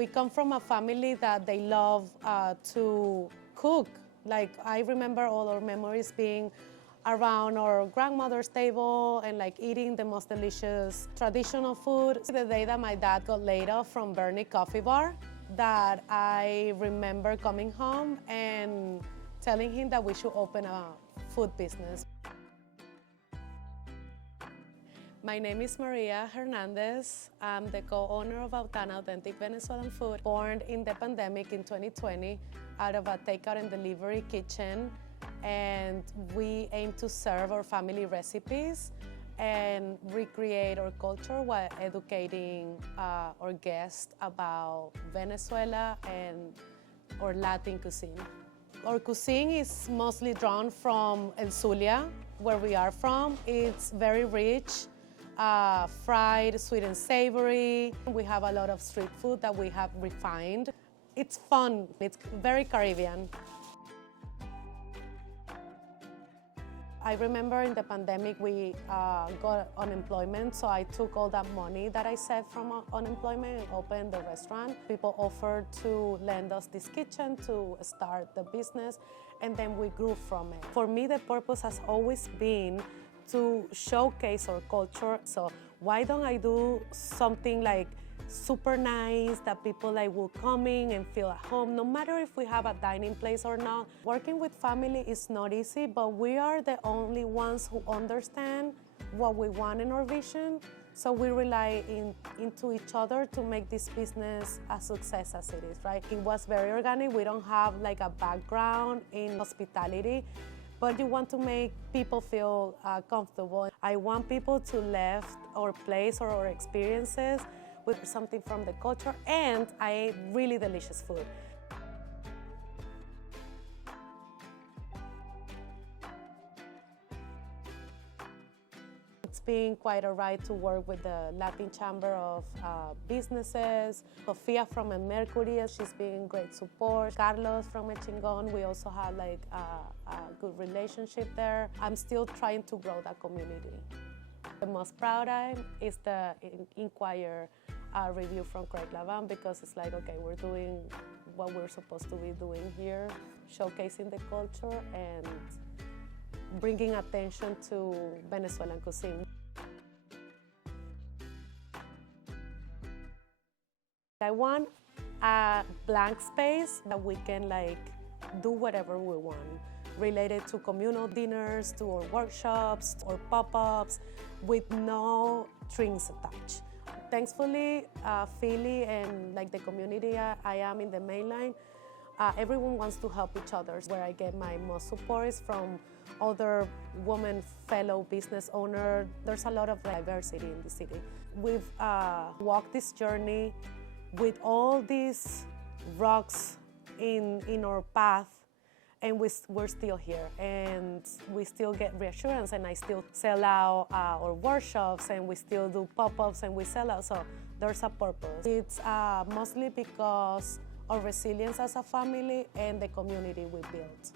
We come from a family that they love to cook. Like, I remember all our memories being around our grandmother's table and like eating the most delicious traditional food. The day that my dad got laid off from Bernie Coffee Bar, that I remember coming home and telling him that we should open a food business. My name is Maria Hernandez. I'm the co-owner of Autana, authentic Venezuelan food, born in the pandemic in 2020 out of a takeout and delivery kitchen. And we aim to serve our family recipes and recreate our culture while educating our guests about Venezuela and our Latin cuisine. Our cuisine is mostly drawn from El Zulia, where we are from. It's very rich. Fried, sweet and savory. We have a lot of street food that we have refined. It's fun, it's very Caribbean. I remember in the pandemic we got unemployment, so I took all that money that I saved from unemployment and opened the restaurant. People offered to lend us this kitchen to start the business, and then we grew from it. For me, the purpose has always been to showcase our culture. So why don't I do something like super nice that people like will come in and feel at home, no matter if we have a dining place or not. Working with family is not easy, but we are the only ones who understand what we want in our vision. So we rely into each other to make this business a success as it is, right? It was very organic. We don't have like a background in hospitality, but you want to make people feel comfortable. I want people to leave our place or our experiences with something from the culture, and I ate really delicious food. It's been quite a ride to work with the Latin Chamber of Businesses. Sofia from El Mercury, she's been great support. Carlos from El Chingon, we also have like a good relationship there. I'm still trying to grow that community. The most proud I am is the Inquirer review from Craig Lavan, because it's like, okay, we're doing what we're supposed to be doing here, showcasing the culture and bringing attention to Venezuelan cuisine. I want a blank space that we can like do whatever we want, related to communal dinners, to our workshops, or pop-ups, with no strings attached. Thankfully, Philly and like the community I am in the mainline, everyone wants to help each other. Where I get my most support is from other women fellow business owners. There's a lot of diversity in the city. We've walked this journey with all these rocks in our path, and we're still here, and we still get reassurance, and I still sell out our workshops, and we still do pop-ups, and we sell out, so there's a purpose. It's mostly because of resilience as a family and the community we built.